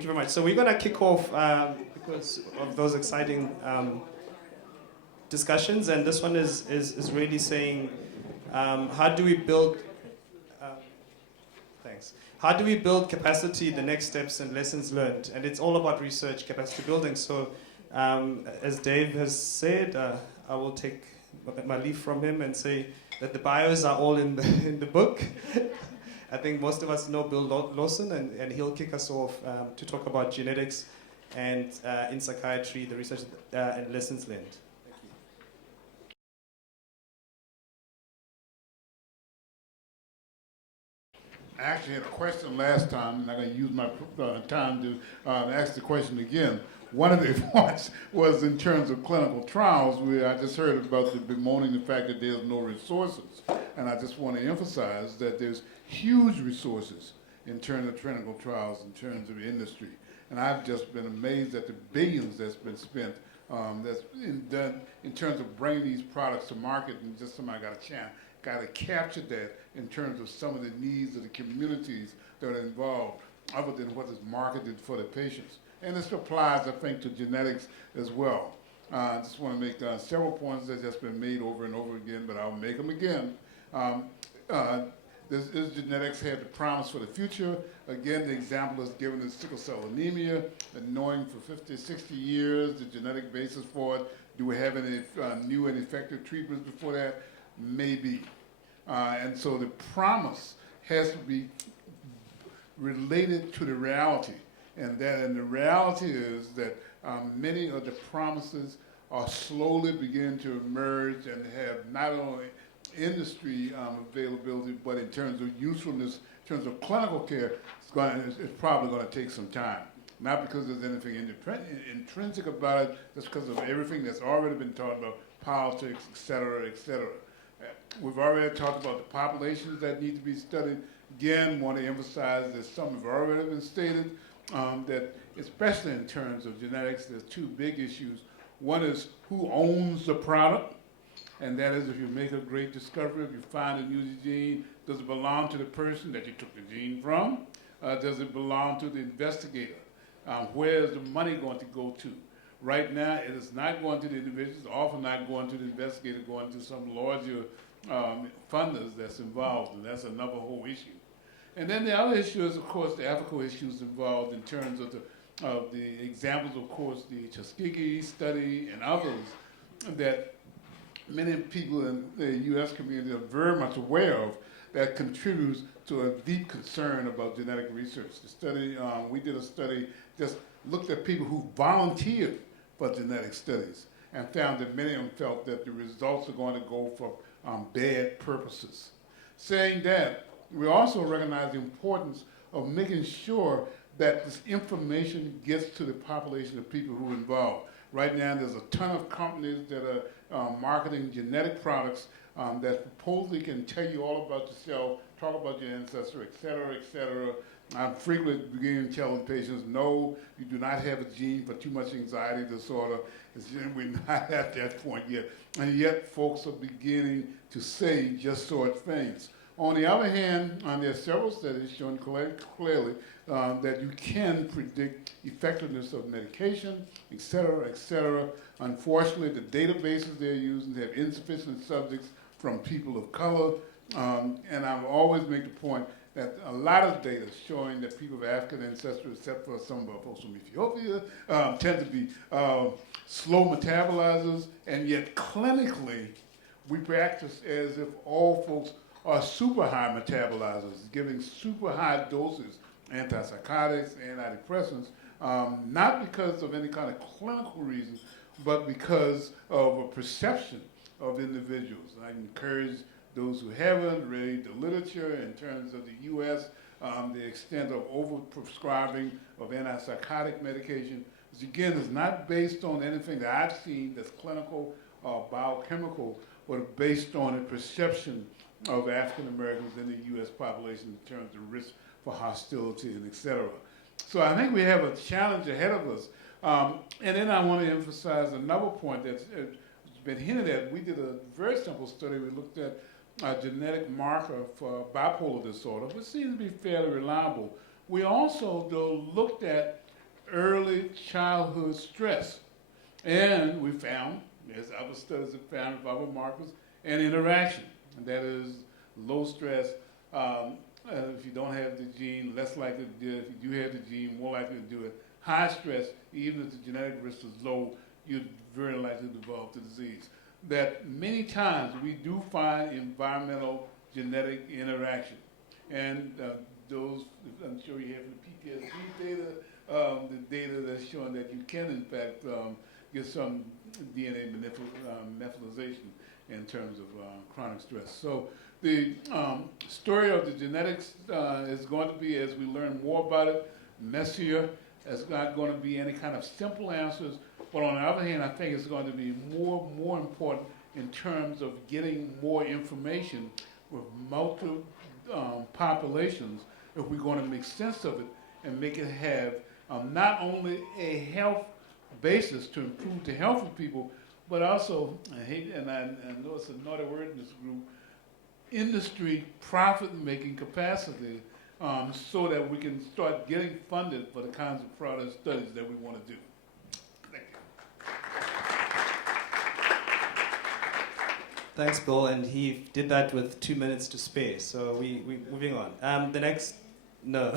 Thank you very much. So we're going to kick off because of those exciting discussions, and this one is really saying, how do we build, thanks, how do we build capacity, the next steps and lessons learned? And it's all about research, capacity building. So as Dave has said, I will take my leave from him and say that the bios are all in the book. I think most of us know Bill Lawson, and he'll kick us off to talk about genetics and in psychiatry, the research and lessons learned. Thank you. I actually had a question last time, and I'm going to use my time to ask the question again. One of the points was in terms of clinical trials, I just heard about the bemoaning the fact that there's no resources. And I just want to emphasize that there's huge resources in terms of clinical trials, in terms of industry. And I've just been amazed at the billions that's been spent that's done in terms of bringing these products to market, and just somebody got to capture that in terms of some of the needs of the communities that are involved, other than what is marketed for the patients. And this applies, I think, to genetics as well. I just want to make several points that have just been made over and over again, but I'll make them again. Does genetics have the promise for the future? Again, the example is given in sickle cell anemia, and knowing for 50, 60 years the genetic basis for it. Do we have any new and effective treatments before that? Maybe. And so the promise has to be related to the reality. And the reality is that many of the promises are slowly beginning to emerge and have not only industry availability, but in terms of usefulness, in terms of clinical care, it's probably going to take some time. Not because there's anything intrinsic about it, just because of everything that's already been talked about, politics, et cetera, et cetera. We've already talked about the populations that need to be studied. Again, want to emphasize that some have already been stated, that especially in terms of genetics, there's two big issues. One is who owns the product, and that is if you make a great discovery, if you find a new gene, does it belong to the person that you took the gene from? Does it belong to the investigator? Where is the money going to go to? Right now, it is not going to the individuals, often not going to the investigator, going to some larger funders that's involved, and that's another whole issue. And then the other issue is, of course, the ethical issues involved in terms of the examples, of course, the Tuskegee study and others that many people in the U.S. community are very much aware of, that contributes to a deep concern about genetic research. The study, we did a study, just looked at people who volunteered for genetic studies and found that many of them felt that the results are going to go for bad purposes. Saying that, we also recognize the importance of making sure that this information gets to the population of people who are involved. Right now, there's a ton of companies that are marketing genetic products that supposedly can tell you all about yourself, talk about your ancestor, et cetera, et cetera. I'm frequently beginning telling patients, no, you do not have a gene for too much anxiety disorder. We're not at that point yet. And yet, folks are beginning to say just sort things. On the other hand, there are several studies showing clearly that you can predict effectiveness of medication, et cetera, et cetera. Unfortunately, the databases they're using have insufficient subjects from people of color. And I always make the point that a lot of data showing that people of African ancestry, except for some of our folks from Ethiopia, tend to be slow metabolizers, and yet clinically, we practice as if all folks are super high metabolizers, giving super high doses, antipsychotics, antidepressants, not because of any kind of clinical reasons, but because of a perception of individuals. And I encourage those who haven't read the literature in terms of the U.S., the extent of overprescribing of antipsychotic medication, which again is not based on anything that I've seen that's clinical or biochemical, but based on a perception of African Americans in the U.S. population in terms of risk for hostility and et cetera. So I think we have a challenge ahead of us. And then I want to emphasize another point that's been hinted at. We did a very simple study. We looked at a genetic marker for bipolar disorder, which seems to be fairly reliable. We also, though, looked at early childhood stress. And we found, as other studies have found, other markers, and interaction. And that is low stress. If you don't have the gene, less likely to do it. If you do have the gene, more likely to do it. High stress, even if the genetic risk is low, you're very likely to develop the disease. That many times we do find environmental genetic interaction. And those, I'm sure you have the PTSD data, the data that's showing that you can, in fact, get some DNA methylation in terms of chronic stress. So the story of the genetics is going to be, as we learn more about it, messier. It's not going to be any kind of simple answers. But on the other hand, I think it's going to be more important in terms of getting more information with multiple populations if we're going to make sense of it and make it have not only a health basis to improve the health of people, but also, I know it's a naughty word in this group, industry profit-making capacity so that we can start getting funded for the kinds of product studies that we want to do. Thank you. Thanks, Bill, and he did that with 2 minutes to spare, so we moving on. The next, no.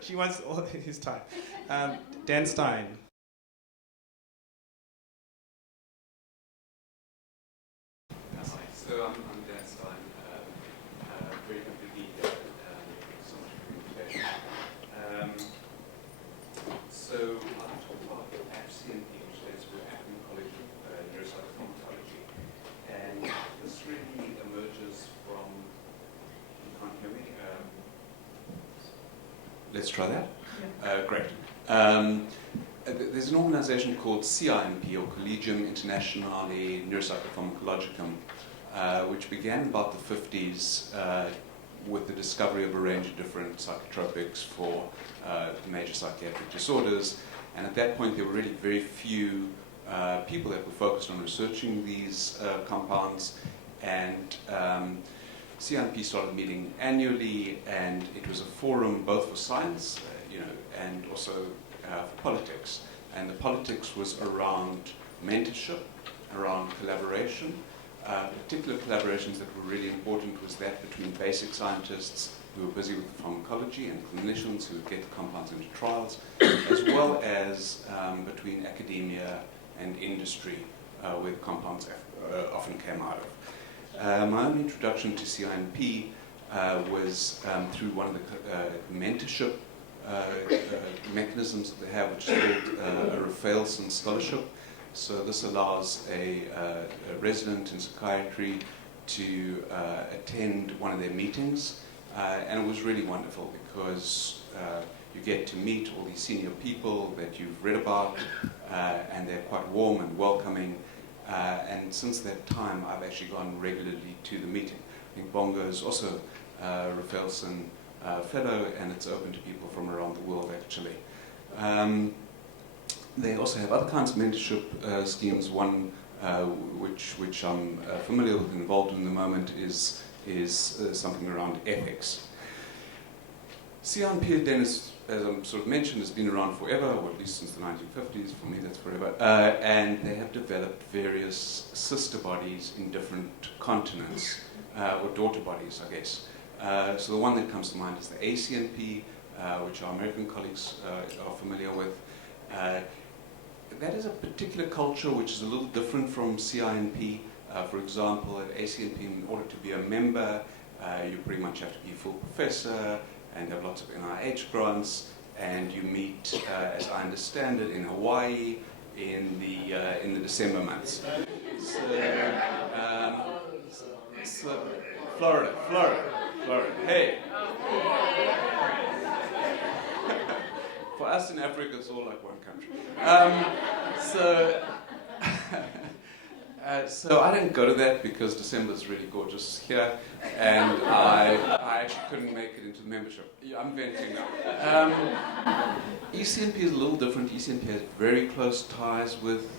She wants all his time. Dan Stein. So I'm Dan Stein. Very happy to be here. So much for the invitation. So I'll talk about AFCNP, which stands for African College of Neuropsychopharmacology. And this really emerges from, you can't hear me? Let's try that. Great. There's an organization called CINP, or Collegium Internationale Neuropsychopharmacologicum, which began about the 50s with the discovery of a range of different psychotropics for major psychiatric disorders. And at that point, there were really very few people that were focused on researching these compounds. And CINP started meeting annually, and it was a forum both for science, and also for politics. And the politics was around mentorship, around collaboration. Particular collaborations that were really important was that between basic scientists who were busy with the pharmacology and clinicians who would get the compounds into trials, as well as between academia and industry, where the compounds often came out of. My own introduction to CINP was through one of the mentorship mechanisms that they have, which is called a Raphaelson Scholarship. So this allows a resident in psychiatry to attend one of their meetings, and it was really wonderful because you get to meet all these senior people that you've read about, and they're quite warm and welcoming. And since that time, I've actually gone regularly to the meeting. I think BONGA is also a Raphaelson fellow, and it's open to people from around the world, actually. They also have other kinds of mentorship schemes. One which I'm familiar with and involved in the moment is something around ethics. CINP then, as I sort of mentioned, has been around forever, or at least since the 1950s. For me, that's forever. And they have developed various sister bodies in different continents, or daughter bodies, I guess. So the one that comes to mind is the ACNP, which our American colleagues are familiar with. That is a particular culture which is a little different from CINP. For example, at ACNP, in order to be a member, you pretty much have to be a full professor and have lots of NIH grants, and you meet, as I understand it, in Hawaii in the December months. So Florida. Hey. For us in Africa, it's all like one country. So I didn't go to that because December's really gorgeous here, and I actually couldn't make it into the membership. Yeah, I'm venting now. ECNP is a little different. ECNP has very close ties with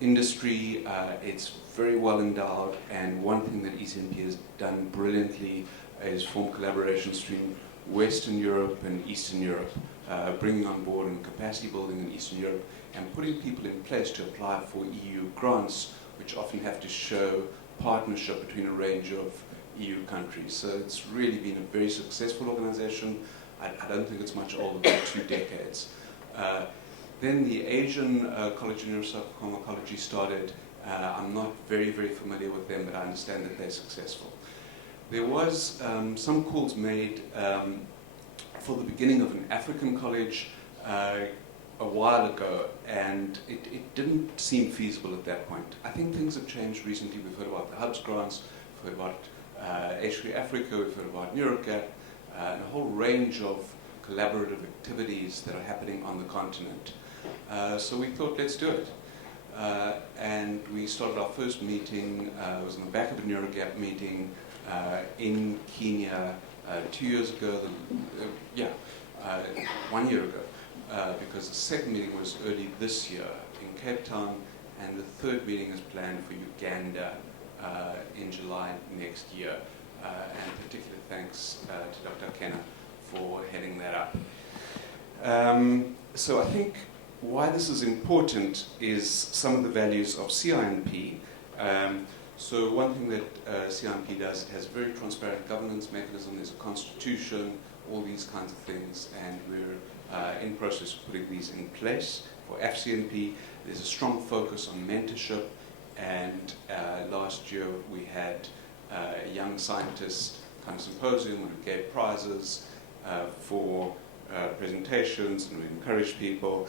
industry. It's very well endowed, and one thing that ECNP has done brilliantly is form collaborations between Western Europe and Eastern Europe. bringing on board and capacity building in Eastern Europe, and putting people in place to apply for EU grants, which often have to show partnership between a range of EU countries. So it's really been a very successful organization. I don't think it's much older than 2 decades. Then the Asian College of Neuropsychopharmacology started. I'm not very, very familiar with them, but I understand that they're successful. There was some calls made for the beginning of an African college a while ago, and it didn't seem feasible at that point. I think things have changed recently. We've heard about the HUBS grants, we've heard about H3 Africa, we've heard about NeuroGap, and a whole range of collaborative activities that are happening on the continent. So we thought, let's do it. And we started our first meeting, it was on the back of a NeuroGap meeting in Kenya 2 years ago, 1 year ago, because the second meeting was early this year in Cape Town, and the third meeting is planned for Uganda in July next year. And particular thanks to Dr. Kenna for heading that up. So I think why this is important is some of the values of CINP. So one thing that CINP does, it has a very transparent governance mechanism, there's a constitution, all these kinds of things, and we're in process of putting these in place. For FCNP, there's a strong focus on mentorship, and last year we had a young scientist kind of symposium where we gave prizes for presentations, and we encouraged people.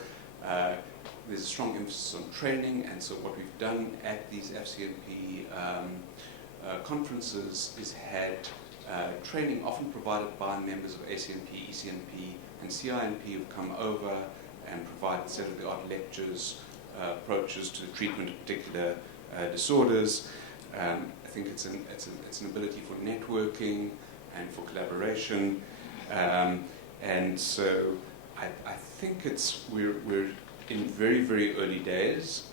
There's a strong emphasis on training, and so what we've done at these FCNP conferences is had training often provided by members of ACNP, ECNP, and CINP who've come over and provided state-of-the-art lectures, approaches to the treatment of particular disorders. I think it's an ability for networking and for collaboration, and so I think we're in very, very early days,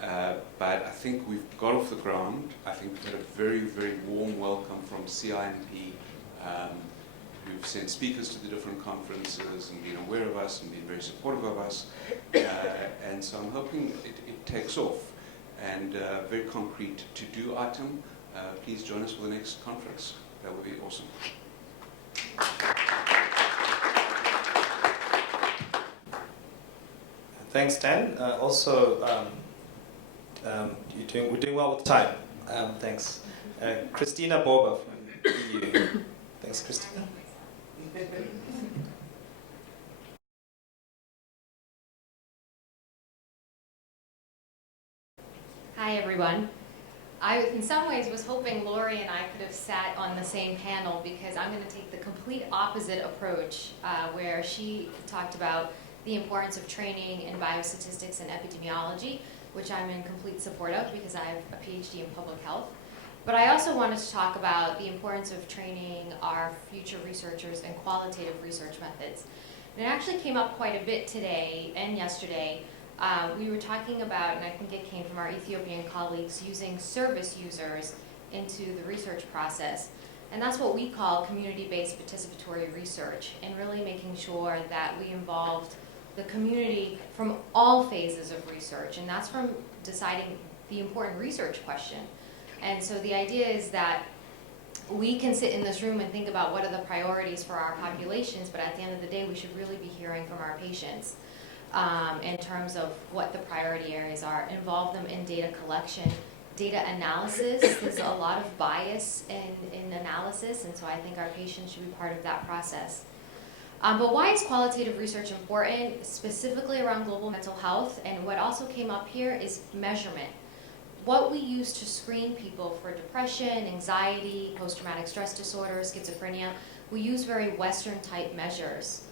but I think we've got off the ground. I think we've had a very, very warm welcome from CINP, who've sent speakers to the different conferences and been aware of us and been very supportive of us, and so I'm hoping it takes off. And very concrete to-do item, please join us for the next conference. That would be awesome. Thanks, Dan. We're doing well with time. Thanks. CHRISTINA BORBA from EU. Thanks, Christina. Hi, everyone. I, in some ways, was hoping Lori and I could have sat on the same panel, because I'm going to take the complete opposite approach, where she talked about the importance of training in biostatistics and epidemiology, which I'm in complete support of because I have a PhD in public health. But I also wanted to talk about the importance of training our future researchers in qualitative research methods. And it actually came up quite a bit today and yesterday. We were talking about, and I think it came from our Ethiopian colleagues, using service users into the research process. And that's what we call community-based participatory research, and really making sure that we involved the community from all phases of research, and that's from deciding the important research question. And so the idea is that we can sit in this room and think about what are the priorities for our populations, but at the end of the day, we should really be hearing from our patients in terms of what the priority areas are. Involve them in data collection, data analysis. There's a lot of bias in analysis, and so I think our patients should be part of that process. But why is qualitative research important, specifically around global mental health? And what also came up here is measurement. What we use to screen people for depression, anxiety, post-traumatic stress disorder, schizophrenia, we use very Western type measures.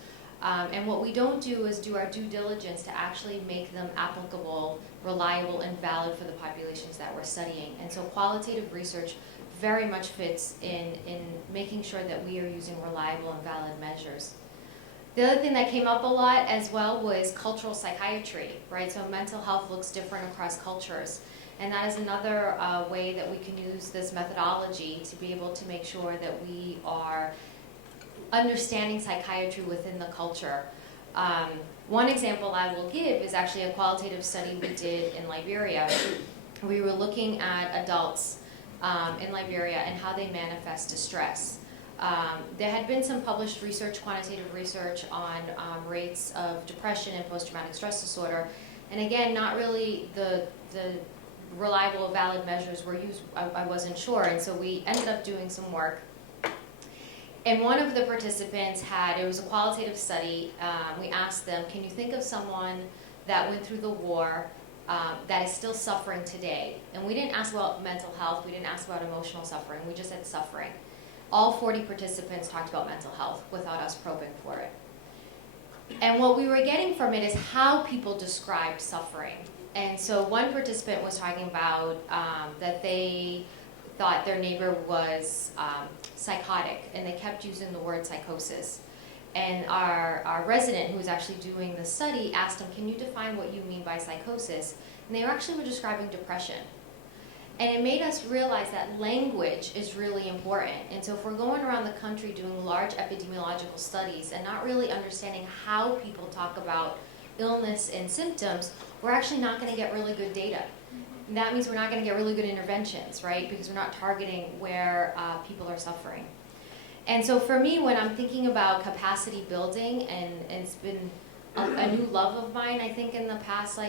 And what we don't do is do our due diligence to actually make them applicable, reliable, and valid for the populations that we're studying. And so qualitative research very much fits in making sure that we are using reliable and valid measures. The other thing that came up a lot as well was cultural psychiatry, right? So mental health looks different across cultures. And that is another way that we can use this methodology to be able to make sure that we are understanding psychiatry within the culture. One example I will give is actually a qualitative study we did in Liberia. We were looking at adults in Liberia and how they manifest distress. There had been some published research, quantitative research, on rates of depression and post-traumatic stress disorder. And again, not really the reliable, valid measures were used. I wasn't sure. And so we ended up doing some work. And one of the participants it was a qualitative study. We asked them, can you think of someone that went through the war that is still suffering today? And we didn't ask about mental health. We didn't ask about emotional suffering. We just said suffering. All 40 participants talked about mental health without us probing for it. And what we were getting from it is how people described suffering. And so one participant was talking about that they thought their neighbor was psychotic, and they kept using the word psychosis. And our resident, who was actually doing the study, asked him, can you define what you mean by psychosis? And they actually were describing depression. And it made us realize that language is really important. And so if we're going around the country doing large epidemiological studies and not really understanding how people talk about illness and symptoms, we're actually not going to get really good data. And that means we're not going to get really good interventions, right? Because we're not targeting where people are suffering. And so for me, when I'm thinking about capacity building, and it's been a new love of mine, I think, in the past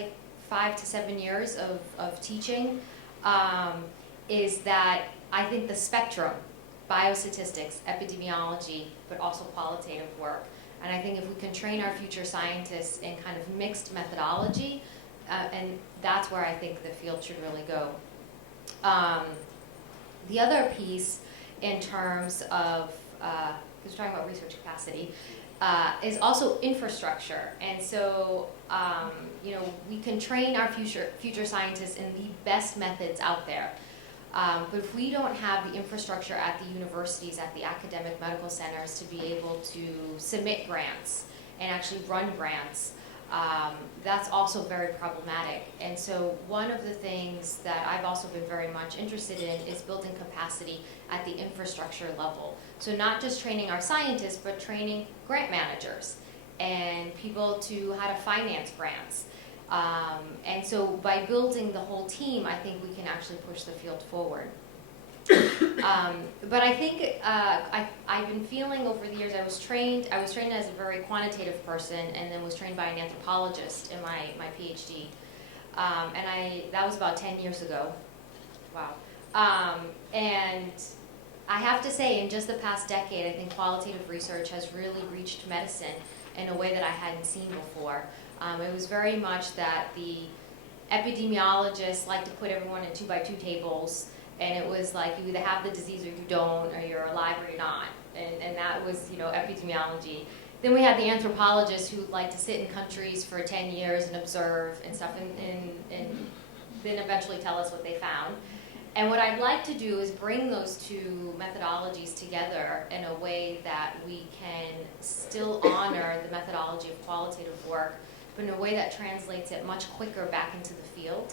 5 to 7 years of teaching, is that I think the spectrum, biostatistics, epidemiology, but also qualitative work. And I think if we can train our future scientists in kind of mixed methodology, and that's where I think the field should really go. The other piece in terms of, because we're talking about research capacity, is also infrastructure. And so, we can train our future scientists in the best methods out there. But if we don't have the infrastructure at the universities, at the academic medical centers to be able to submit grants and actually run grants, that's also very problematic. And so one of the things that I've also been very much interested in is building capacity at the infrastructure level. So not just training our scientists, but training grant managers and people to how to finance grants. And so by building the whole team, I think we can actually push the field forward. But I think I've been feeling over the years, I was trained as a very quantitative person, and then was trained by an anthropologist in my PhD. That was about 10 years ago. Wow. And I have to say, in just the past decade, I think qualitative research has really reached medicine in a way that I hadn't seen before. It was very much that the epidemiologists like to put everyone in 2x2 tables, and it was like you either have the disease or you don't, or you're alive or you're not, and that was epidemiology. Then we had the anthropologists who like to sit in countries for 10 years and observe and stuff, and then eventually tell us what they found. And what I'd like to do is bring those two methodologies together in a way that we can still honor the methodology of qualitative work, but in a way that translates it much quicker back into the field,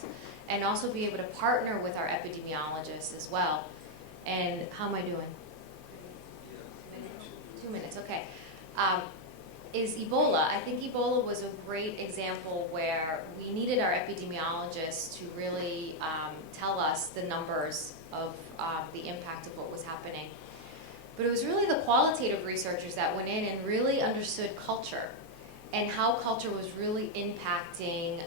and also be able to partner with our epidemiologists as well. And how am I doing? 2 minutes, okay. Is Ebola. I think Ebola was a great example where we needed our epidemiologists to really tell us the numbers of the impact of what was happening. But it was really the qualitative researchers that went in and really understood culture, and how culture was really impacting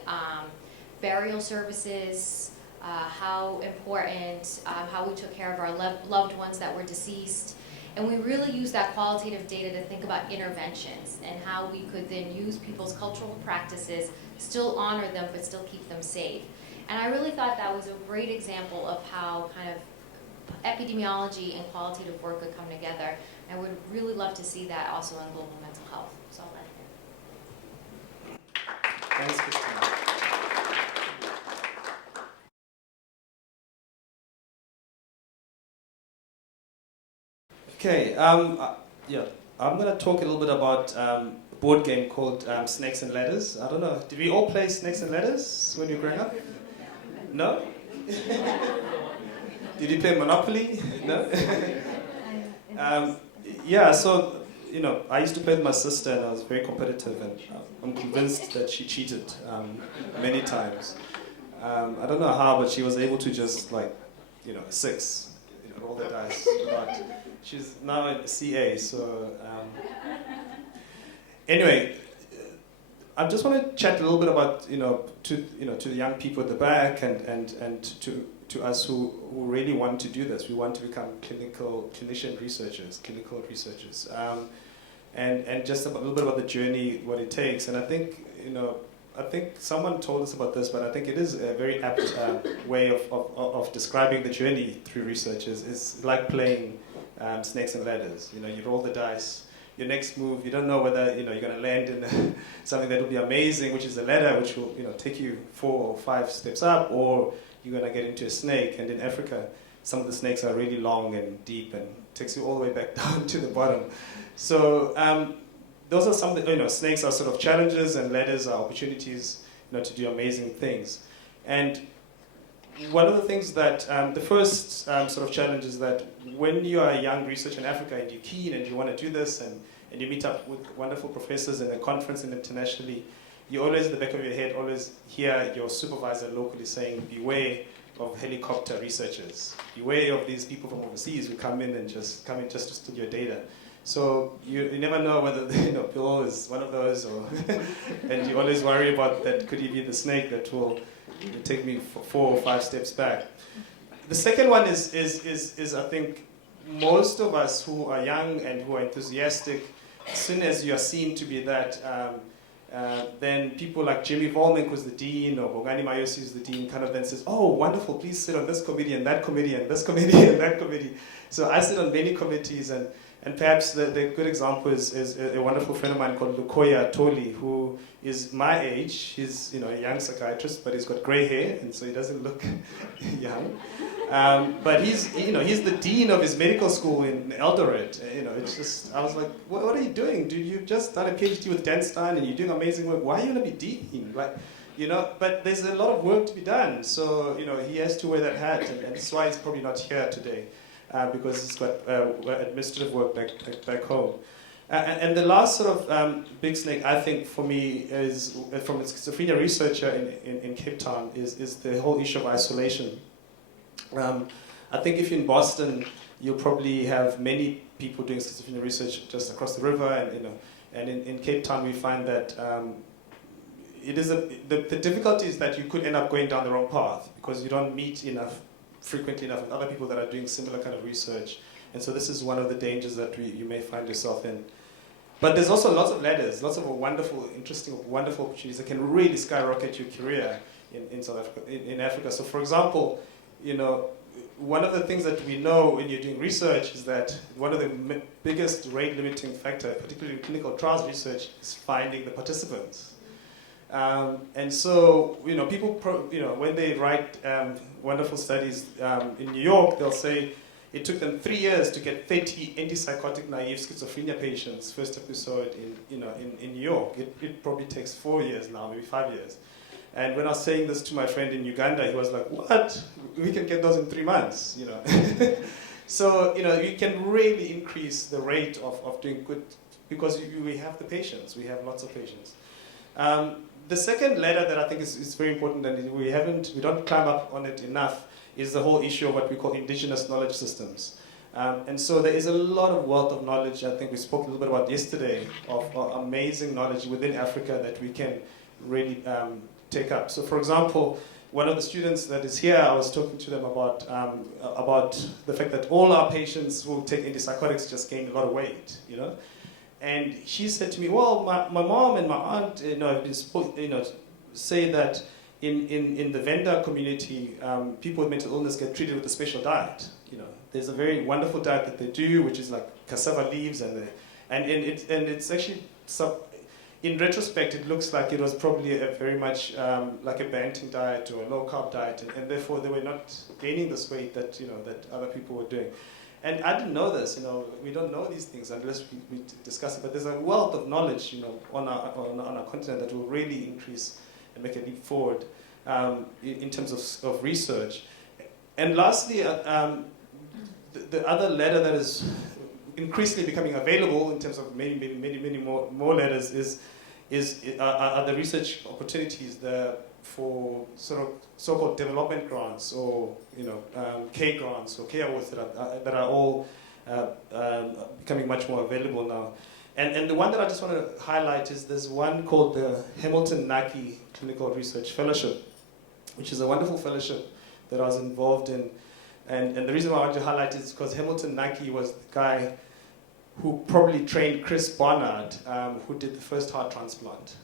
burial services, how important, how we took care of our loved ones that were deceased. And we really used that qualitative data to think about interventions and how we could then use people's cultural practices, still honor them, but still keep them safe. And I really thought that was a great example of how kind of epidemiology and qualitative work could come together. And I would really love to see that also in global mental health. So I'll let you. Thanks, Christina. Okay, I'm going to talk a little bit about a board game called Snakes and Ladders. I don't know, did we all play Snakes and Ladders when you were growing up? No? Did you play Monopoly? No? So I used to play with my sister, and I was very competitive, and I'm convinced that she cheated many times. I don't know how, but she was able to just six, roll the dice. But she's now at CA, so anyway, I just want to chat a little bit about to the young people at the back, and to us who really want to do this. We want to become clinical researchers, and just a little bit about the journey, what it takes. And I think someone told us about this, but I think it is a very apt way of describing the journey through research. It's like playing snakes and ladders. You roll the dice. Your next move, you don't know whether you're going to land in something that will be amazing, which is a ladder, which will take you 4 or 5 steps up, or you're going to get into a snake. And in Africa, some of the snakes are really long and deep, and takes you all the way back down to the bottom. So those are some of the, snakes are sort of challenges, and ladders are opportunities, to do amazing things. And one of the things that, the first sort of challenge is that when you are a young researcher in Africa and you're keen and you want to do this, and you meet up with wonderful professors in a conference and internationally, you always, at the back of your head, always hear your supervisor locally saying, beware of helicopter researchers. Beware of these people from overseas who come in just to study your data. So you never know whether Bill is one of those, or and you always worry about that could he be the snake that will take me 4 or 5 steps back. The second one is I think most of us who are young and who are enthusiastic, as soon as you are seen to be that, then people like Jimmy Volmink, who's the dean, or Bongani Mayosi, who's the dean, kind of then says, oh, wonderful, please sit on this committee and that committee and this committee and that committee. So I sit on many committees, and perhaps the good example is a wonderful friend of mine called Lukoya Toli, who is my age. He's a young psychiatrist, but he's got gray hair, and so he doesn't look young. But he's the dean of his medical school in Eldoret. It's just, I was like, what are you doing? Dude, you just done a PhD with Dan Stein, and you're doing amazing work. Why are you going to be dean? But there's a lot of work to be done. So he has to wear that hat, and that's why he's probably not here today. Because he's got administrative work back home. And the last sort of big snake, I think, for me, is from a schizophrenia researcher in Cape Town, is the whole issue of isolation. I think if you're in Boston, you'll probably have many people doing schizophrenia research just across the river, and in Cape Town we find that it is the difficulty is that you could end up going down the wrong path because you don't meet frequently enough with other people that are doing similar kind of research. And so this is one of the dangers that you may find yourself in. But there's also lots of ladders, lots of wonderful, interesting, wonderful opportunities that can really skyrocket your career in South Africa, in Africa. So for example, one of the things that we know when you're doing research is that one of the biggest rate limiting factor, particularly in clinical trials research, is finding the participants. And so, people, when they write wonderful studies in New York, they'll say it took them 3 years to get 30 antipsychotic naive schizophrenia patients first episode in New York. It probably takes 4 years now, maybe 5 years. And when I was saying this to my friend in Uganda, he was like, what? We can get those in 3 months, So, you can really increase the rate of doing good because we have the patients. We have lots of patients. The second ladder that I think is very important, and we don't climb up on it enough, is the whole issue of what we call indigenous knowledge systems. And so there is a lot of wealth of knowledge, I think we spoke a little bit about yesterday, of amazing knowledge within Africa that we can really take up. So for example, one of the students that is here, I was talking to them about the fact that all our patients who take antipsychotics just gain a lot of weight, And she said to me, well, my mom and my aunt, have been say that in the Venda community, people with mental illness get treated with a special diet. There's a very wonderful diet that they do, which is like cassava leaves, and it's actually in retrospect, it looks like it was probably a very much like a Banting diet or a low carb diet, and therefore they were not gaining this weight that that other people were doing. And I didn't know this, we don't know these things unless we discuss it, but there's a wealth of knowledge, on our continent that will really increase and make a leap forward in terms of research. And lastly, the other ladder that is increasingly becoming available in terms of many more letters are the research opportunities for sort of so-called development grants or K grants or K awards that are all becoming much more available now. And the one that I just want to highlight is there's one called the Hamilton-Naki Clinical Research Fellowship, which is a wonderful fellowship that I was involved in. And the reason why I want to highlight it is because Hamilton-Naki was the guy who probably trained Chris Barnard, who did the first heart transplant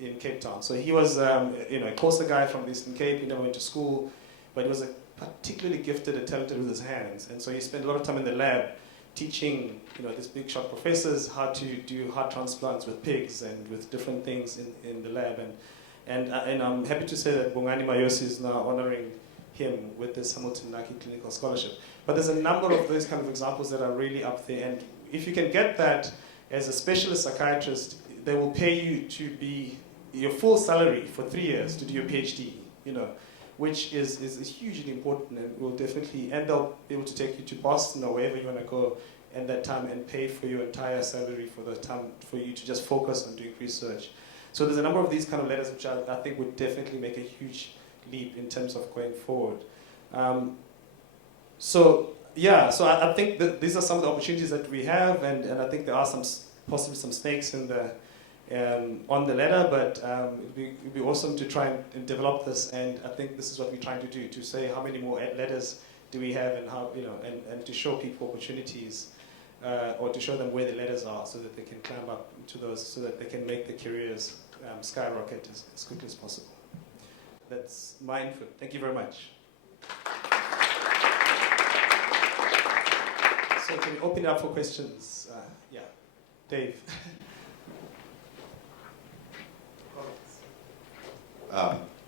in Cape Town. So he was, a Xhosa guy from the Eastern Cape. He never went to school, but he was particularly gifted and talented with his hands. And so he spent a lot of time in the lab teaching, these big shot professors how to do heart transplants with pigs and with different things in the lab. And I'm happy to say that Bongani Mayosi is now honoring him with this Hamilton-Naki Clinical Scholarship. But there's a number of those kind of examples that are really up there. And if you can get that as a specialist psychiatrist, they will pay you to be your full salary for 3 years to do your PhD, which is hugely important and will definitely, and they'll be able to take you to Boston or wherever you want to go at that time and pay for your entire salary for the time for you to just focus on doing research. So there's a number of these kind of letters which I think would definitely make a huge leap in terms of going forward. So I think that these are some of the opportunities that we have, and I think there are possibly some snakes in the on the letter, but it'd be awesome to try and develop this, and I think this is what we're trying to do, to say how many more letters do we have and how, and to show people opportunities, or to show them where the letters are so that they can climb up to those, so that they can make their careers skyrocket as quickly as possible. That's my input. Thank you very much. So can we open it up for questions? Yeah, Dave.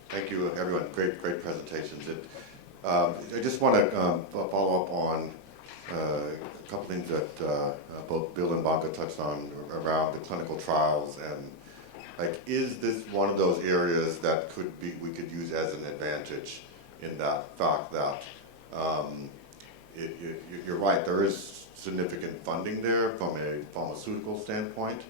Thank you, everyone. Great presentations. I just want to follow up on a couple things that both Bill and BONGA touched on around the clinical trials, and is this one of those areas that we could use as an advantage in that fact that you're right, there is significant funding there from a pharmaceutical standpoint.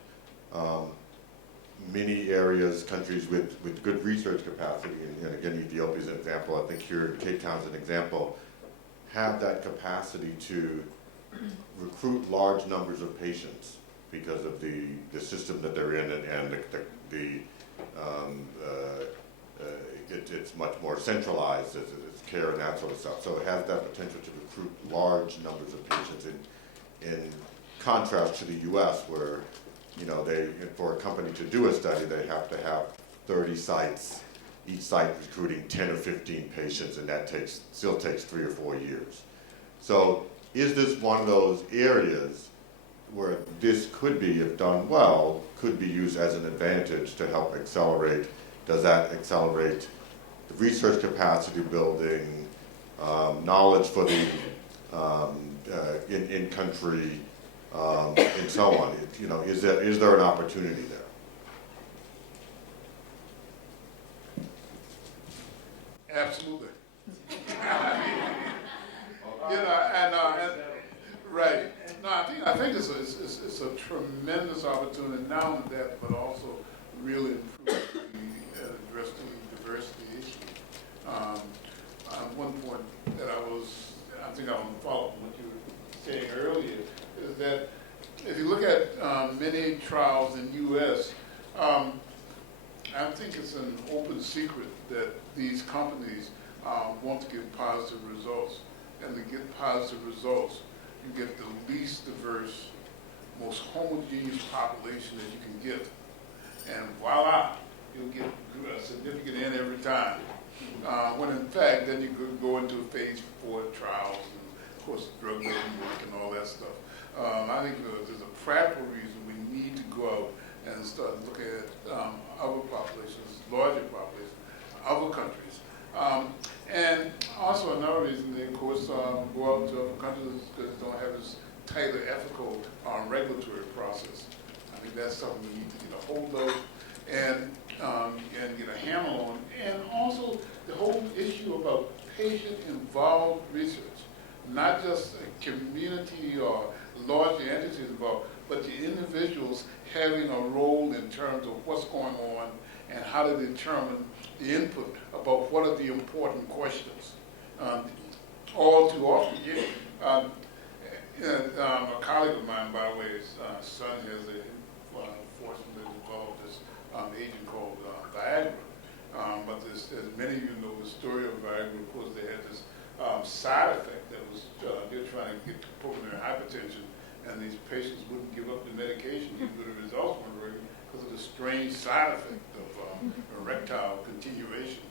Many areas, countries with good research capacity, and again, Ethiopia is an example, I think here Cape Town is an example, have that capacity to recruit large numbers of patients because of the system that they're in, and it's much more centralized as care and that sort of stuff. So it has that potential to recruit large numbers of patients in contrast to the U.S., where for a company to do a study, they have to have 30 sites, each site recruiting 10 or 15 patients, and that still takes 3 or 4 years. So is this one of those areas where this could be, if done well, could be used as an advantage to help accelerate? Does that accelerate the research capacity building, knowledge for the in-country, and so on? Is there an opportunity there? Absolutely. Right. No, I think it's a tremendous opportunity, not only that, but also really improve address the diversity issue. One point that I think I want to follow up on what you were saying earlier, is that if you look at many trials in the U.S., I think it's an open secret that these companies want to get positive results. And to get positive results, you get the least diverse, most homogeneous population that you can get. And voila, you'll get a significant N every time. When in fact, then you could go into phase 4 trials, and of course drug work and all that stuff. I think there's a practical reason we need to go out and start looking at other populations, larger populations, other countries. And also another reason they, of course, go out to other countries because they don't have this tighter ethical regulatory process. I think that's something we need to get a hold of and get a handle on. And also the whole issue about patient-involved research, not just a community or large entities involved, but the individuals having a role in terms of what's going on and how to determine the input about what are the important questions. All too often, a colleague of mine, by the way, his son has fortunately developed this agent called Viagra. But as many of you know, the story of Viagra, of course, they had this side effect that was they're trying to get pulmonary hypertension, and these patients wouldn't give up the medication even though the results weren't working because of the strange side effect of erectile continuation.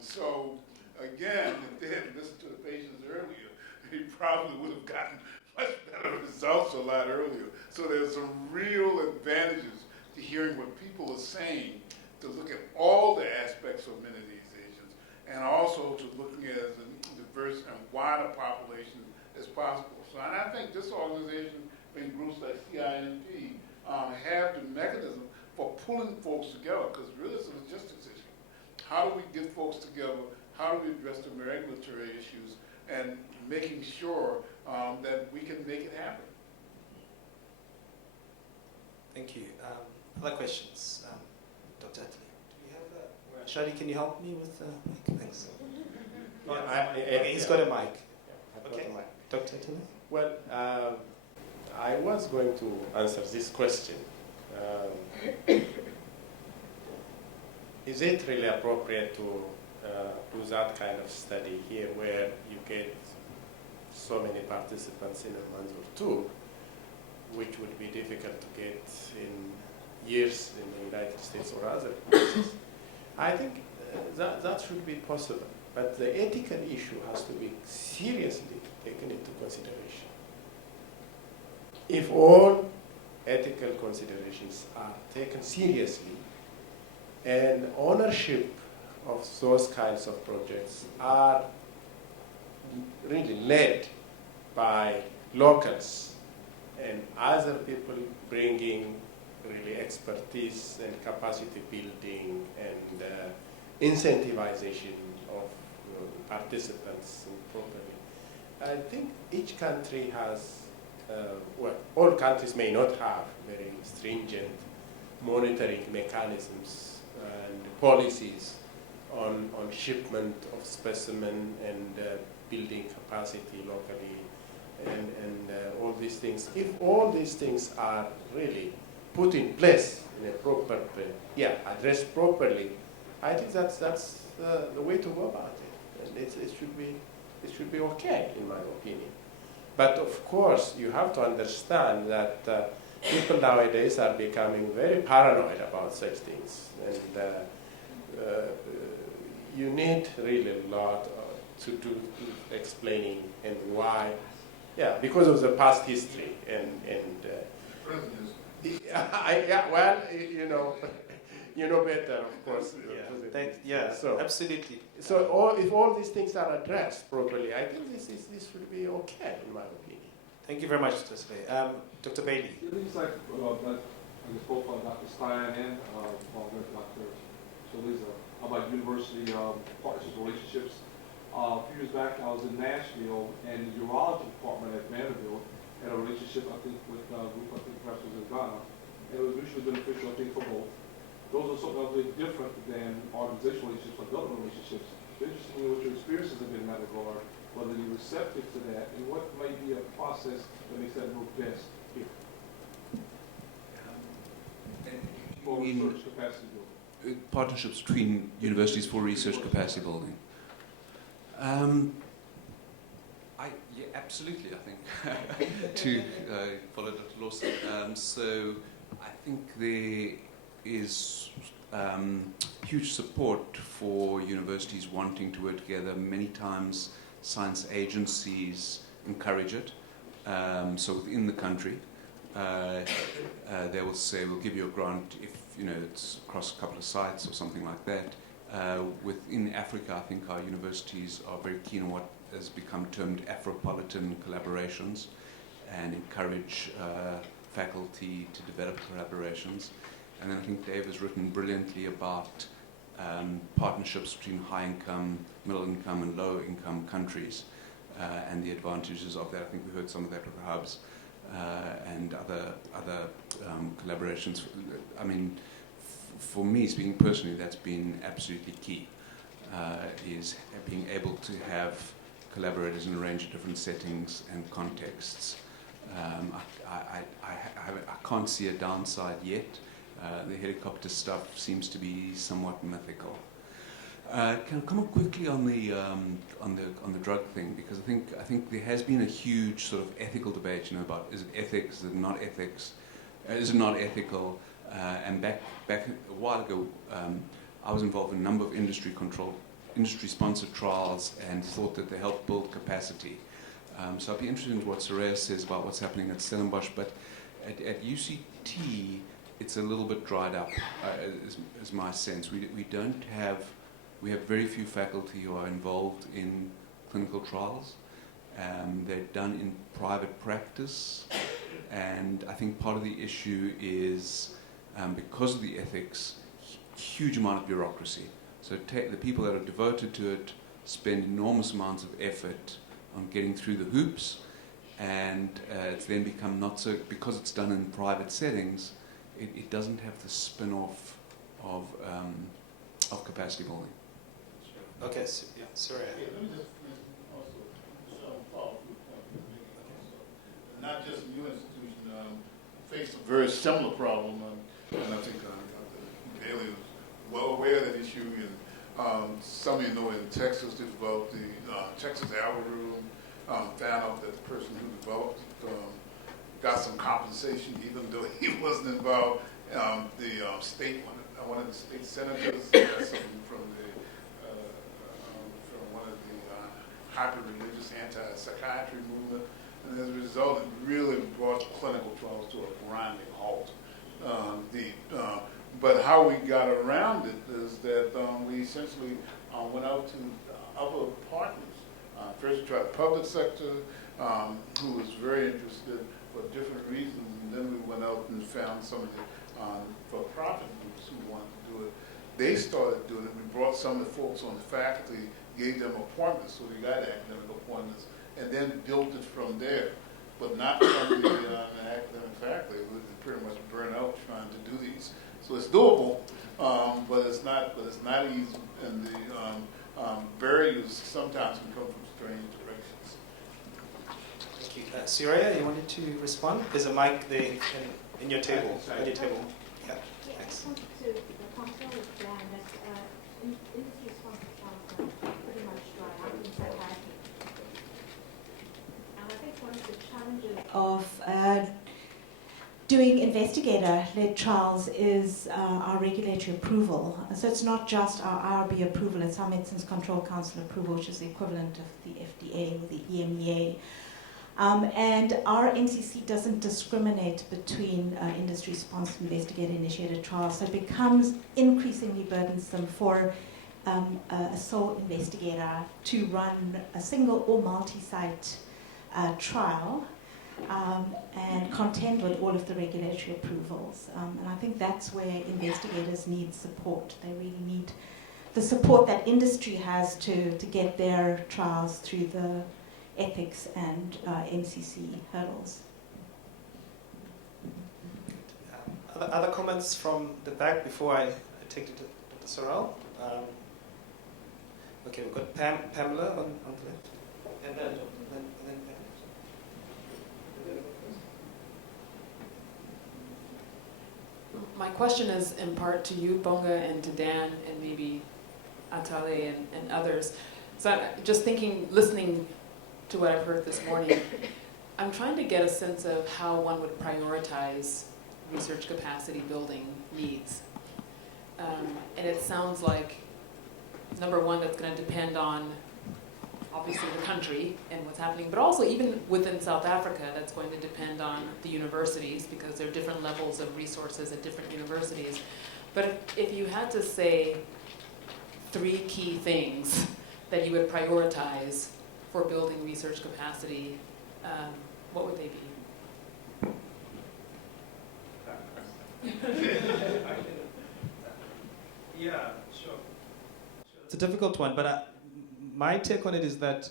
So again, if they had listened to the patients earlier, he probably would have gotten much better results a lot earlier. So there's some real advantages to hearing what people are saying, to look at all the aspects of many of these agents, and also to looking at as a diverse and wider population as possible. So, and I think this organization, and groups like CINP, have the mechanism for pulling folks together, because really it's a logistics issue. How do we get folks together? How do we address the regulatory issues, and making sure that we can make it happen? Thank you. Other questions? Dr. Attlee, do you have a... Shadi, can you help me with the mic? Thanks. Okay, he's got a mic. Okay. Dr. Attlee? Well, I was going to answer this question. Is it really appropriate to do that kind of study here where you get so many participants in a month or two, which would be difficult to get in years in the United States or other places? I think that should be possible, but the ethical issue has to be seriously taken into consideration. If all ethical considerations are taken seriously and ownership of those kinds of projects are really led by locals and other people bringing really expertise and capacity building and incentivization of participants properly. I think each country has, well, all countries may not have very stringent monitoring mechanisms and policies on shipment of specimen and building capacity locally and all these things. If all these things are really put in place in a proper, addressed properly, I think that's the way to go about it. And it should be okay, in my opinion. But of course, you have to understand that people nowadays are becoming very paranoid about such things, and you need really a lot to do explaining and why. Yeah, because of the past history and well, you know better, of course. So absolutely. So if all these things are addressed properly, I think this should be okay, in my opinion. Thank you very much, Dr. Slay. Dr. Bailey. It looks like I just spoke about Dr. Stein and Dr. CHILIZA about university partnership relationships. A few years back, I was in Nashville, and the urology department at Vanderbilt had a relationship, I think, with a group, I think perhaps it was in Ghana, and it was mutually beneficial, I think, for both. Those are something a bit different than organizational relationships or government relationships. Interestingly, what your experiences have been in that regard, whether you're receptive to that, and what might be a process that makes that work best here. For research capacity building. Partnerships between universities for research capacity building. Absolutely, I think, to follow Dr. Lawson. So I think there is huge support for universities wanting to work together. Many times science agencies encourage it. So within the country, they will say, we'll give you a grant if it's across a couple of sites or something like that. Within Africa, I think our universities are very keen on what has become termed Afropolitan collaborations and encourage faculty to develop collaborations. And then I think Dave has written brilliantly about partnerships between high-income, middle-income, and low-income countries and the advantages of that. I think we heard some of that with the hubs. and other collaborations. I mean, for me, speaking personally, that's been absolutely key, is being able to have collaborators in a range of different settings and contexts. I can't see a downside yet. The helicopter stuff seems to be somewhat mythical. Can I comment quickly on the drug thing, because I think there has been a huge sort of ethical debate, about is it ethics, is it not ethics, is it not ethical? And back a while ago, I was involved in a number of industry-sponsored trials and thought that they helped build capacity. So I'd be interested in what Soraya says about what's happening at Stellenbosch, but at UCT, it's a little bit dried up, is my sense. We have very few faculty who are involved in clinical trials. They're done in private practice, and I think part of the issue is because of the ethics, huge amount of bureaucracy. So the people that are devoted to it spend enormous amounts of effort on getting through the hoops, and it's then become not so, because it's done in private settings, it doesn't have the spin-off of capacity building. Sure. Okay, so, yeah, sorry. Yeah, let me just also follow through. Not just your institution faced a very similar problem, and I think Bailey was well aware of that issue. And some of you know in Texas, they developed the Texas algorithm, found out that the person who developed it got some compensation, even though he wasn't involved. One of the state senators got something from one of the hyper-religious anti-psychiatry movement, and as a result, it really brought clinical trials to a grinding halt. But how we got around it is that we essentially went out to other partners. First, we tried the public sector, who was very interested for different reasons, and then we went out and found some of the for-profit groups who wanted to do it. They started doing it. We brought some of the folks on the faculty, gave them appointments, so we got academic appointments, and then built it from there. But not from the academic faculty, who was pretty much burnt out trying to do these. So it's doable, but it's not easy, and the barriers sometimes can come from strange directions. Thank you. Soraya, you wanted to respond? There's a mic there in your table. On your table. Yeah. I just wanted to confirm with Dan that industry-sponsored trials are pretty much dry up in psychiatry. And I think one of the challenges of doing investigator-led trials is our regulatory approval. So it's not just our IRB approval, it's our Medicines Control Council approval, which is the equivalent of the FDA or the EMEA. And our NCC doesn't discriminate between industry-sponsored investigator-initiated trials, so it becomes increasingly burdensome for a sole investigator to run a single or multi-site trial and contend with all of the regulatory approvals. And I think that's where investigators need support. They really need the support that industry has to get their trials through the ethics and MCC hurdles. Other comments from the back before I take it to Dr. Sorrell? Okay, we've got Pamela on the left. And then Pamela. My question is in part to you, Bonga, and to Dan, and maybe Atale and others. So I'm just thinking, listening to what I've heard this morning, I'm trying to get a sense of how one would prioritize research capacity building needs. And it sounds like, number one, that's going to depend on obviously the country and what's happening, but also even within South Africa, that's going to depend on the universities, because there are different levels of resources at different universities. But if you had to say 3 key things that you would prioritize for building research capacity, what would they be? Yeah, sure. It's a difficult one, but my take on it is that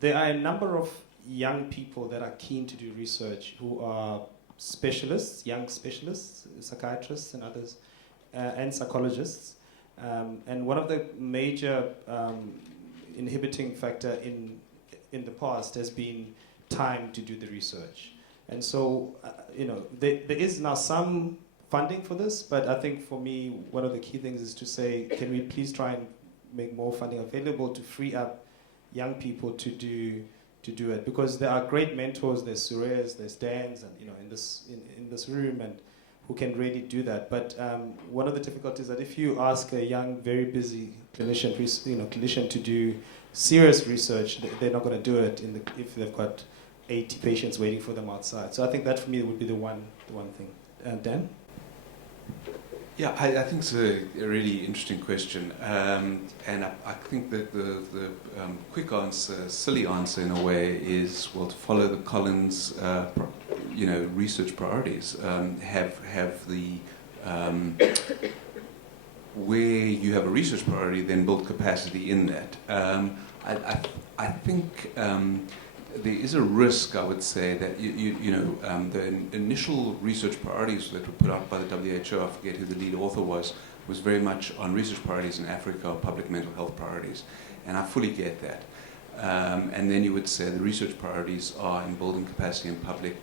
there are a number of young people that are keen to do research, who are specialists, young specialists, psychiatrists and others, and psychologists. And one of the major inhibiting factor in the past has been time to do the research. And so, there is now some funding for this, but I think for me, one of the key things is to say, can we please try and make more funding available to free up young people to do it? Because there are great mentors, there's Sureyas, there's Dans, and in this room, and who can really do that. But one of the difficulties is that if you ask a young, very busy clinician to do serious research, they're not going to do it if they've got 80 patients waiting for them outside. So I think that for me would be the one thing. Dan? Yeah, I think it's a really interesting question, and I think that the quick answer, silly answer in a way, is to follow the Collins, research priorities. Have the where you have a research priority, then build capacity in that. I think there is a risk, I would say, that the initial research priorities that were put out by the WHO, I forget who the lead author was very much on research priorities in Africa or public mental health priorities, and I fully get that. And then you would say the research priorities are in building capacity in public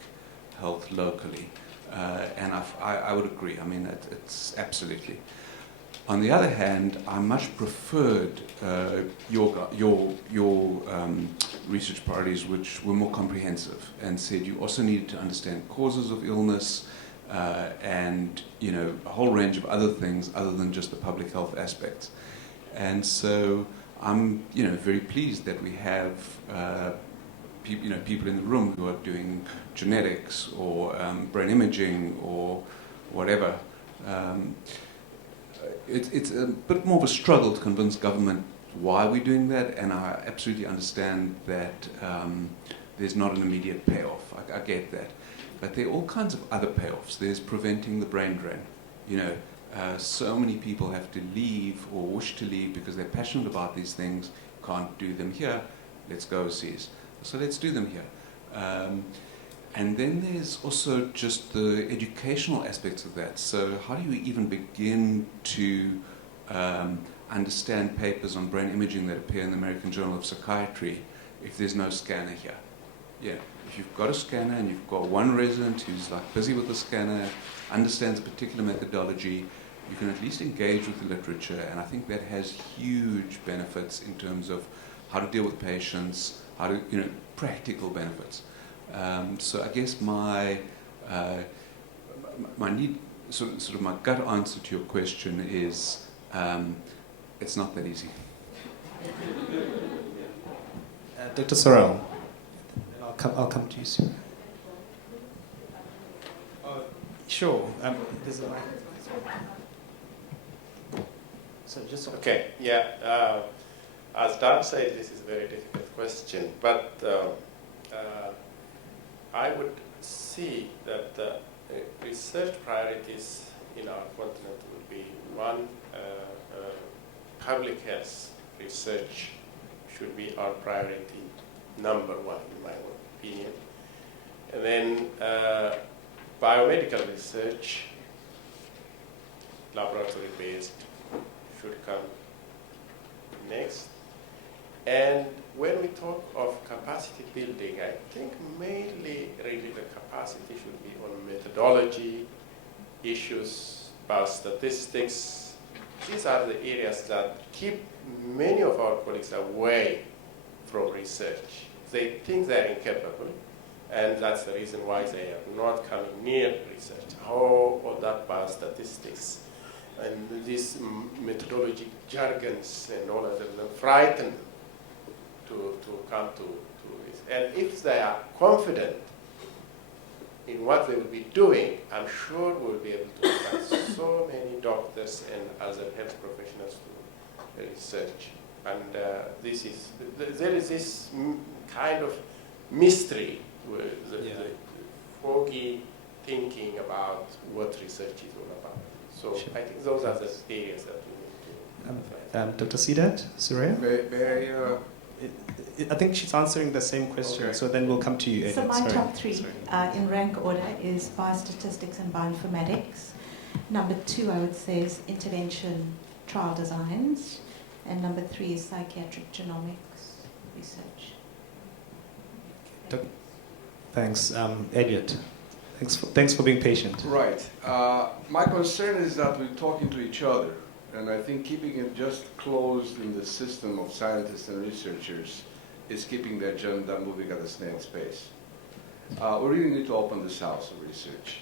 health locally, and I would agree. I mean, it's absolutely. On the other hand, I much preferred your research priorities, which were more comprehensive and said you also needed to understand causes of illness and a whole range of other things other than just the public health aspects. And so I'm very pleased that we have people in the room who are doing genetics or brain imaging or whatever. It's a bit more of a struggle to convince government why we're doing that, and I absolutely understand that there's not an immediate payoff. I get that. But there are all kinds of other payoffs. There's preventing the brain drain. So many people have to leave or wish to leave because they're passionate about these things, can't do them here, let's go overseas. So let's do them here. And then there's also just the educational aspects of that. So how do you even begin to understand papers on brain imaging that appear in the American Journal of Psychiatry if there's no scanner here? Yeah, if you've got a scanner and you've got one resident who's busy with the scanner, understands a particular methodology, you can at least engage with the literature, and I think that has huge benefits in terms of how to deal with patients, how to, practical benefits. So I guess my need, sort of my gut answer to your question is, it's not that easy. Dr. Sorrell, I'll come to you soon. Sure. There's a mic. So just okay. Yeah. As Dan said, this is a very difficult question, but I would see that the research priorities in our continent would be one, public health research should be our priority number one, in my opinion. And then biomedical research, laboratory-based, should come next. And when we talk of capacity building, I think mainly really the capacity should be on methodology, issues about statistics. These are the areas that keep many of our colleagues away from research. They think they're incapable, and that's the reason why they are not coming near research. All that biostatistics and these methodology jargons and all of them frighten them to come to this. And if they are confident in what they will be doing, I'm sure we'll be able to attract so many doctors and other health professionals to research. And there is this kind of mystery, with the foggy thinking about what research is all about. So sure. I think those are the areas that we need to Dr. Sidat, Surya? May I I think she's answering the same question, Okay. so then we'll come to you, Elliot. So my Sorry. top three Sorry. in rank order is biostatistics and bioinformatics. Number 2, I would say, is intervention trial designs. And number 3 is psychiatric genomics research. Thanks. Elliot, thanks for being patient. Right. My concern is that we're talking to each other, and I think keeping it just closed in the system of scientists and researchers is keeping the agenda moving at a snail's pace. We really need to open this house of research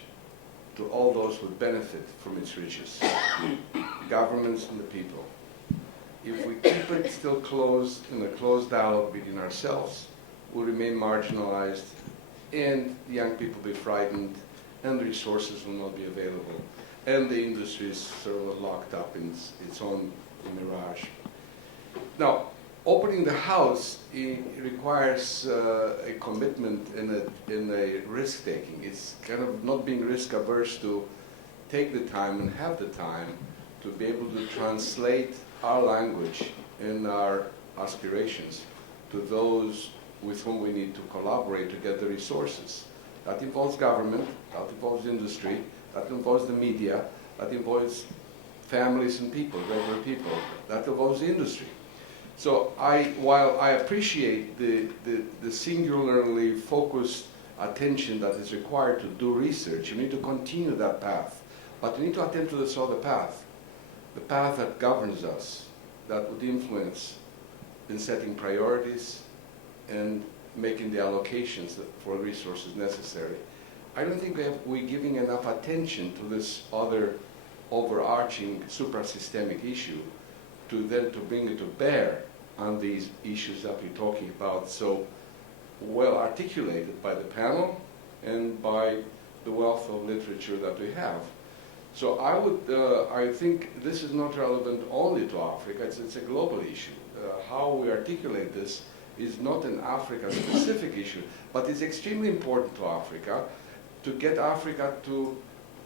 to all those who benefit from its riches, governments and the people. If we keep it still closed in a closed dialogue between ourselves, we'll remain marginalized, and young people be frightened, and the resources will not be available, and the industry is sort of locked up in its own mirage. Now, opening the house requires a commitment in a risk-taking. It's kind of not being risk-averse to take the time and have the time to be able to translate our language and our aspirations to those with whom we need to collaborate to get the resources. That involves government, that involves industry, that involves the media, that involves families and people, regular people, that involves the industry. So while I appreciate the singularly focused attention that is required to do research, you need to continue that path. But you need to attend to this other path, the path that governs us, that would influence in setting priorities and making the allocations for resources necessary. I don't think we're giving enough attention to this other overarching suprasystemic issue to bring it to bear on these issues that we're talking about, so well articulated by the panel and by the wealth of literature that we have. So I think this is not relevant only to Africa, it's a global issue. How we articulate this is not an Africa-specific issue, but it's extremely important to Africa to get Africa to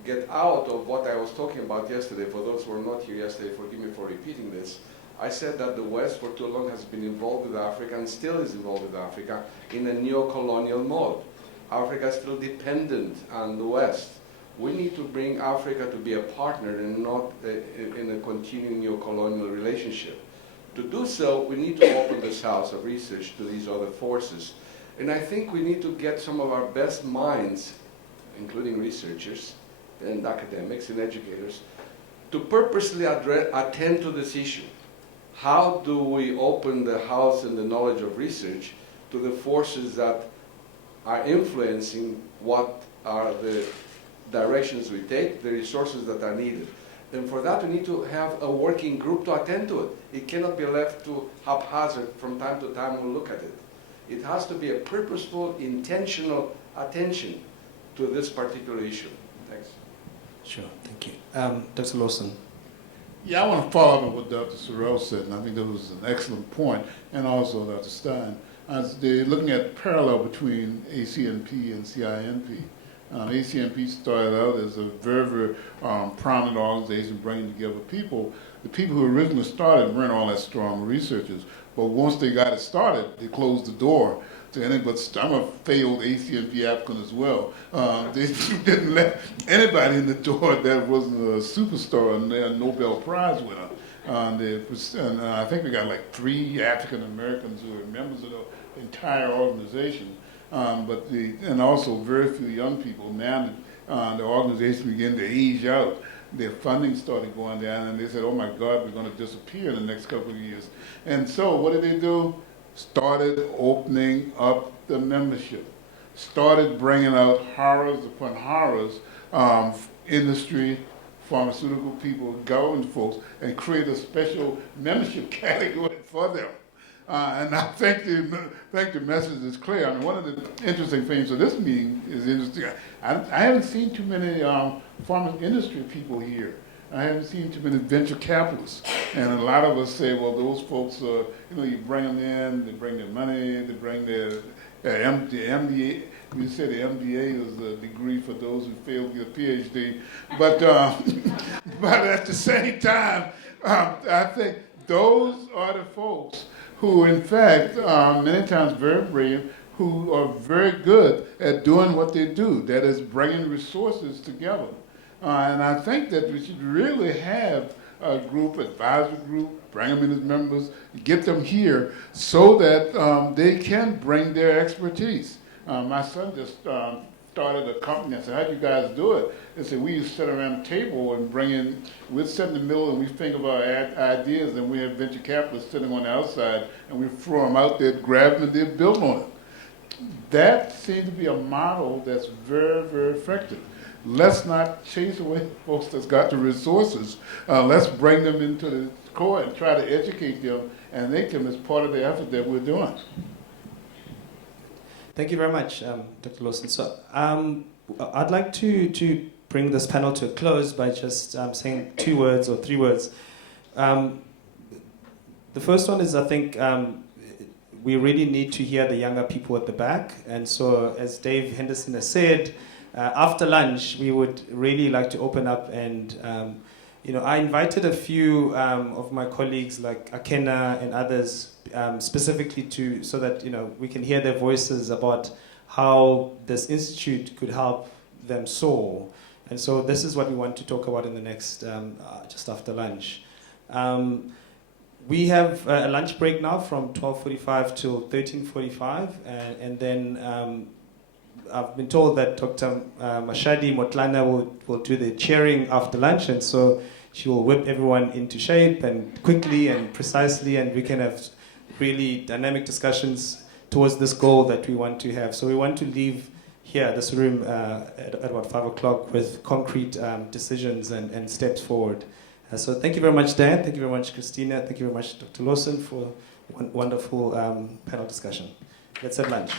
get out of what I was talking about yesterday. For those who were not here yesterday, forgive me for repeating this. I said that the West for too long has been involved with Africa and still is involved with Africa in a neo-colonial mode. Africa is still dependent on the West. We need to bring Africa to be a partner and not in a continuing neo-colonial relationship. To do so, we need to open this house of research to these other forces. And I think we need to get some of our best minds, including researchers and academics and educators, to purposely attend to this issue. How do we open the house and the knowledge of research to the forces that are influencing what are the directions we take, the resources that are needed? And for that, we need to have a working group to attend to it. It cannot be left to haphazard from time to time we'll look at it. It has to be a purposeful, intentional attention to this particular issue. Thanks. Sure, thank you. Dr. Lawson. Yeah, I want to follow up on what Dr. Sorrell said, and I think that was an excellent point, and also Dr. Stein. As they're looking at the parallel between ACNP and CINP. ACNP started out as a very, very prominent organization bringing together people. The people who originally started weren't all that strong researchers, but once they got it started, they closed the door to anything. But I'm a failed ACNP applicant as well. They didn't let anybody in the door that wasn't a superstar and a Nobel Prize winner. And I think we got like 3 African Americans who are members of the entire organization. And also very few young people. Now the organization began to age out. Their funding started going down, and they said, oh my God, we're going to disappear in the next couple of years. And so what did they do? Started opening up the membership. Started bringing out horrors upon horrors, industry, pharmaceutical people, government folks, and create a special membership category for them. And I think the message is clear. I mean, one of the interesting things of this meeting is interesting. I haven't seen too many pharma industry people here. I haven't seen too many venture capitalists. And a lot of us say, well, those folks, you bring them in, they bring their money, they bring their MBA. We say the MBA is a degree for those who failed to get a PhD. But, but at the same time, I think those are the folks who in fact many times very brilliant, who are very good at doing what they do, that is bringing resources together. And I think that we should really have a group, advisory group, bring them in as members, get them here so that they can bring their expertise. My son just started a company. I said, how do you guys do it? They said, we used to sit around the table and bring in, we'd sit in the middle and we think of our ideas, and we have venture capitalists sitting on the outside, and we throw them out there, grab them, and they build on it. That seems to be a model that's very, very effective. Let's not chase away folks that's got the resources. Let's bring them into the core and try to educate them and make them as part of the effort that we're doing. Thank you very much, Dr. Lawson. So I'd like to bring this panel to a close by just saying 2 words or 3 words. The first one is, I think, we really need to hear the younger people at the back. And so, as Dave Henderson has said, after lunch, we would really like to open up and, I invited a few of my colleagues like Akena and others specifically so that, we can hear their voices about how this institute could help them soar. And so this is what we want to talk about in the next, just after lunch. We have a lunch break now from 12:45 till 13:45, and then I've been told that Dr. Mashadi Motlana will do the chairing after lunch, and so she will whip everyone into shape and quickly and precisely, and we can have really dynamic discussions towards this goal that we want to have. So we want to leave here, this room, at about 5 o'clock with concrete decisions and steps forward. So thank you very much, Dan. Thank you very much, Christina. Thank you very much, Dr. Lawson, for wonderful panel discussion. Let's have lunch.